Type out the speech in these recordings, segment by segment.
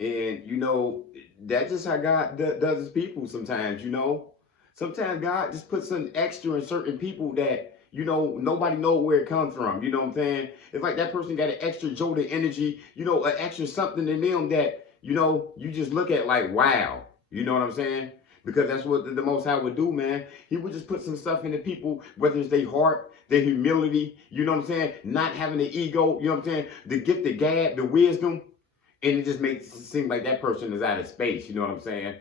And that's just how God does his people sometimes. Sometimes God just puts some extra in certain people that, nobody know where it comes from. You know what I'm saying? It's like that person got an extra jolt of energy, an extra something in them that, you just look at like, wow. You know what I'm saying? Because that's what the Most High would do, man. He would just put some stuff in the people, whether it's their heart, their humility, you know what I'm saying? Not having the ego, you know what I'm saying? The gift, the gab, the wisdom, and it just makes it seem like that person is out of space. You know what I'm saying?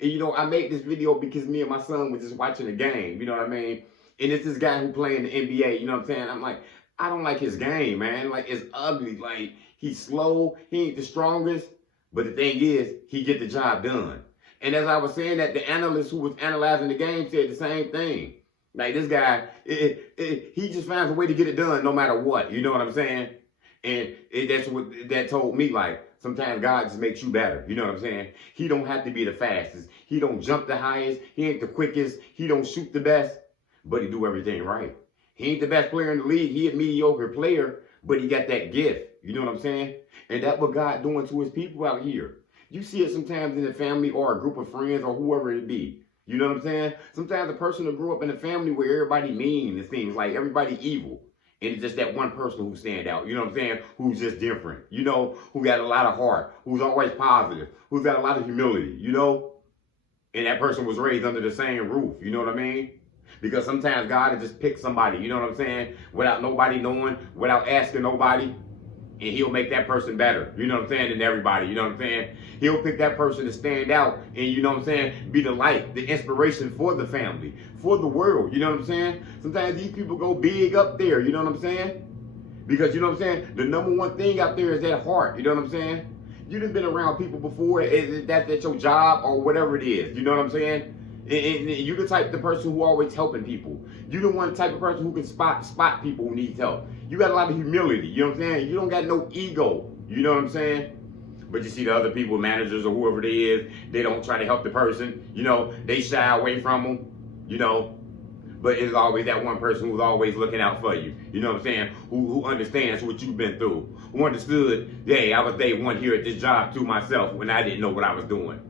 And I made this video because me and my son was just watching the game. You know what I mean? And it's this guy who play in the NBA. You know what I'm saying? I'm like, I don't like his game, man. Like, it's ugly. Like, he's slow. He ain't the strongest. But the thing is, he get the job done. And as I was saying that, the analyst who was analyzing the game said the same thing. Like, this guy, he just finds a way to get it done no matter what. You know what I'm saying? And that's what that told me. Like, sometimes God just makes you better. You know what I'm saying? He don't have to be the fastest. He don't jump the highest. He ain't the quickest. He don't shoot the best. But he do everything right. He ain't the best player in the league. He a mediocre player, but he got that gift. You know what I'm saying? And that's what God doing to his people out here. You see it sometimes in the family or a group of friends or whoever it be. You know what I'm saying? Sometimes a person will grow up in a family where everybody mean, it seems like everybody evil. And it's just that one person who stand out, you know what I'm saying? Who's just different, who got a lot of heart, who's always positive, who's got a lot of humility. And that person was raised under the same roof, you know what I mean? Because sometimes God will just pick somebody, you know what I'm saying? Without nobody knowing, without asking nobody. And he'll make that person better, you know what I'm saying, than everybody, you know what I'm saying? He'll pick that person to stand out and, you know what I'm saying, be the light, the inspiration for the family, for the world, you know what I'm saying? Sometimes these people go big up there, you know what I'm saying? Because, you know what I'm saying, the number one thing out there is that heart, you know what I'm saying? You done been around people before, that's your job or whatever it is, you know what I'm saying? And you the type of person who always helping people. You the one type of person who can spot people who need help. You got a lot of humility, you know what I'm saying? You don't got no ego, you know what I'm saying? But you see the other people, managers or whoever they is, they don't try to help the person, they shy away from them. But it's always that one person who's always looking out for you. You know what I'm saying? Who understands what you've been through. Who understood, hey, I was day one here at this job too myself when I didn't know what I was doing.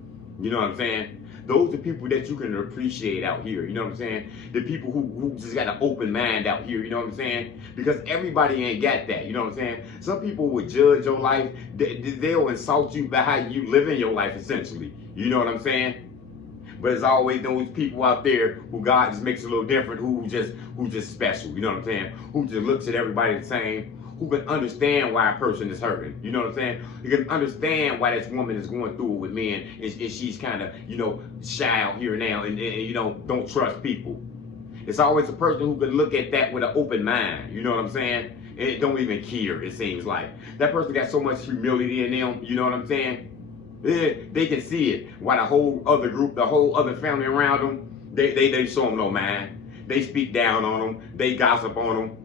You know what I'm saying? Those are people that you can appreciate out here. You know what I'm saying? The people who just got an open mind out here. You know what I'm saying? Because everybody ain't got that. You know what I'm saying? Some people would judge your life. They'll insult you by how you live in your life, essentially. You know what I'm saying? But there's always those people out there who God just makes a little different, who just special. You know what I'm saying? Who just looks at everybody the same. Who can understand why a person is hurting. You know what I'm saying? You can understand why this woman is going through it with men and she's kind of, shy out here now and don't trust people. It's always a person who can look at that with an open mind. You know what I'm saying? And it don't even care, it seems like. That person got so much humility in them, you know what I'm saying? They can see it. While the whole other group, the whole other family around them, they show them no mind. They speak down on them. They gossip on them.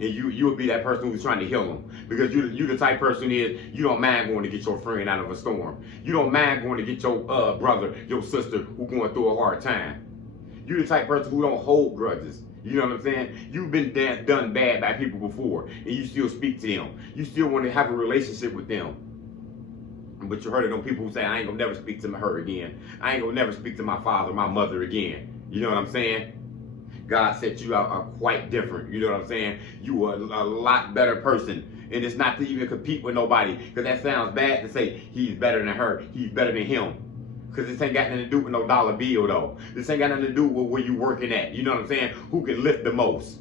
And you would be that person who's trying to heal them. Because you the type person is, you don't mind going to get your friend out of a storm. You don't mind going to get your brother, your sister who going through a hard time. You the type person who don't hold grudges. You know what I'm saying? You've been done bad by people before, and you still speak to them. You still want to have a relationship with them. But you heard of them people who say, I ain't gonna never speak to her again. I ain't gonna never speak to my father, my mother again. You know what I'm saying? God set you out quite different. You know what I'm saying? You are a lot better person. And it's not to even compete with nobody. Because that sounds bad to say he's better than her. He's better than him. Because this ain't got nothing to do with no dollar bill though. This ain't got nothing to do with where you working at. You know what I'm saying? Who can lift the most?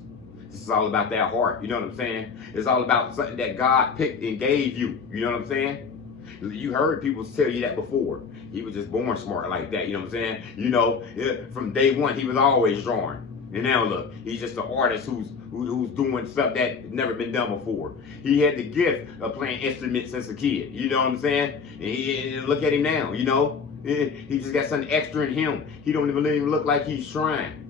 This is all about that heart. You know what I'm saying? It's all about something that God picked and gave you. You know what I'm saying? You heard people tell you that before. He was just born smart like that, you know what I'm saying? From day one, he was always drawing. And now look, he's just an artist who's doing stuff that never been done before. He had the gift of playing instruments since a kid, you know what I'm saying? And look at him now, He just got something extra in him. He don't even look like he's trying.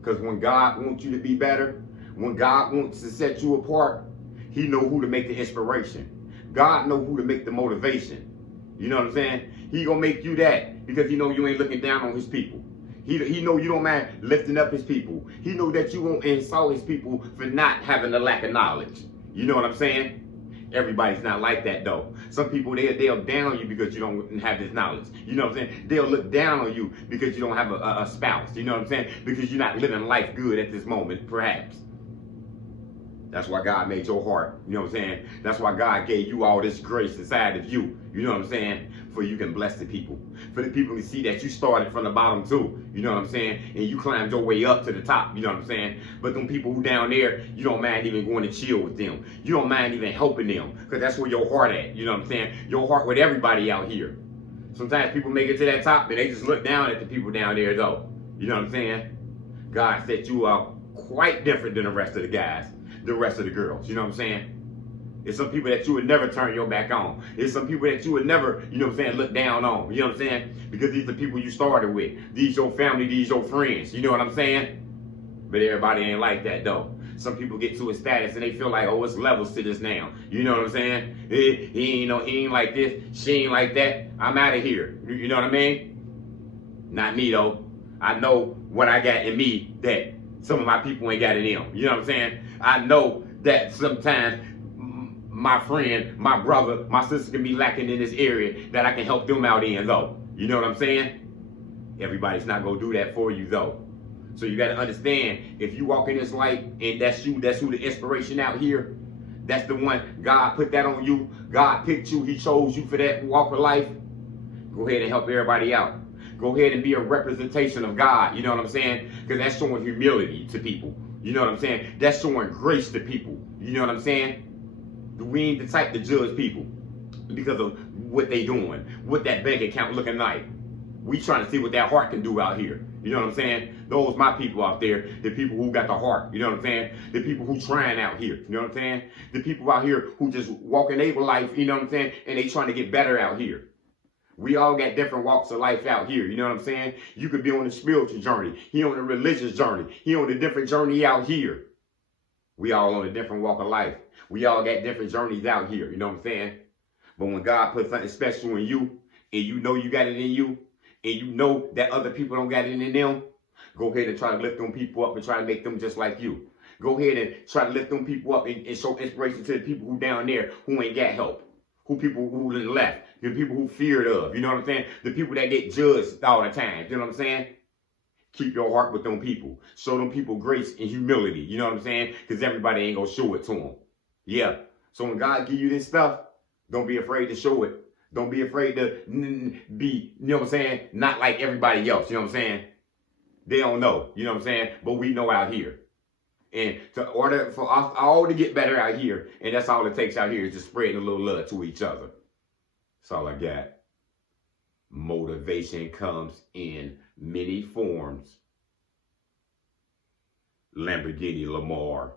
Because when God wants you to be better, when God wants to set you apart, he know who to make the inspiration. God know who to make the motivation. You know what I'm saying? He gonna make you that because he know you ain't looking down on his people. He know you don't mind lifting up his people. He know that you won't insult his people for not having the lack of knowledge. You know what I'm saying? Everybody's not like that though. Some people they'll down on you because you don't have this knowledge. You know what I'm saying? They'll look down on you because you don't have a spouse. You know what I'm saying? Because you're not living life good at this moment, perhaps. That's why God made your heart. You know what I'm saying? That's why God gave you all this grace inside of you. You know what I'm saying? For you can bless the people. For the people to see that you started from the bottom too. You know what I'm saying? And you climbed your way up to the top. You know what I'm saying? But them people who down there, you don't mind even going to chill with them. You don't mind even helping them. Because that's where your heart at. You know what I'm saying? Your heart with everybody out here. Sometimes people make it to that top and they just look down at the people down there though. You know what I'm saying? God set you up quite different than the rest of the guys. The rest of the girls, you know what I'm saying? It's some people that you would never turn your back on. It's some people that you would never, you know what I'm saying, look down on. You know what I'm saying? Because these are the people you started with. These your family, these your friends. You know what I'm saying? But everybody ain't like that though. Some people get to a status and they feel like, oh, it's levels to this now. You know what I'm saying? He ain't like this, she ain't like that. I'm out of here. You know what I mean? Not me though. I know what I got in me that some of my people ain't got in them. You know what I'm saying? I know that sometimes my friend, my brother, my sister can be lacking in this area that I can help them out in though. You know what I'm saying? Everybody's not gonna do that for you though. So you gotta understand, if you walk in this light and that's you, that's who the inspiration out here, that's the one, God put that on you, God picked you, he chose you for that walk of life, go ahead and help everybody out. Go ahead and be a representation of God, you know what I'm saying? Because that's showing humility to people. You know what I'm saying? That's showing grace to people. You know what I'm saying? We ain't the type to judge people because of what they doing, what that bank account looking like. We trying to see what that heart can do out here. You know what I'm saying? Those my people out there, the people who got the heart. You know what I'm saying? The people who trying out here. You know what I'm saying? The people out here who just walking their life, you know what I'm saying? And they trying to get better out here. We all got different walks of life out here. You know what I'm saying? You could be on a spiritual journey. He on a religious journey. He on a different journey out here. We all on a different walk of life. We all got different journeys out here. You know what I'm saying? But when God puts something special in you, and you know you got it in you, and you know that other people don't got it in them, go ahead and try to lift them people up and try to make them just like you. Go ahead and try to lift them people up and show inspiration to the people who down there who ain't got help. Who people who left. The people who feared of. You know what I'm saying? The people that get judged all the time. You know what I'm saying? Keep your heart with them people. Show them people grace and humility. You know what I'm saying? Because everybody ain't going to show it to them. Yeah. So when God give you this stuff, don't be afraid to show it. Don't be afraid to be, you know what I'm saying, not like everybody else. You know what I'm saying? They don't know. You know what I'm saying? But we know out here. And to order for us all to get better out here, and that's all it takes out here is just spreading a little love to each other. That's all I got. Motivation comes in many forms. Lamborghini Lamar.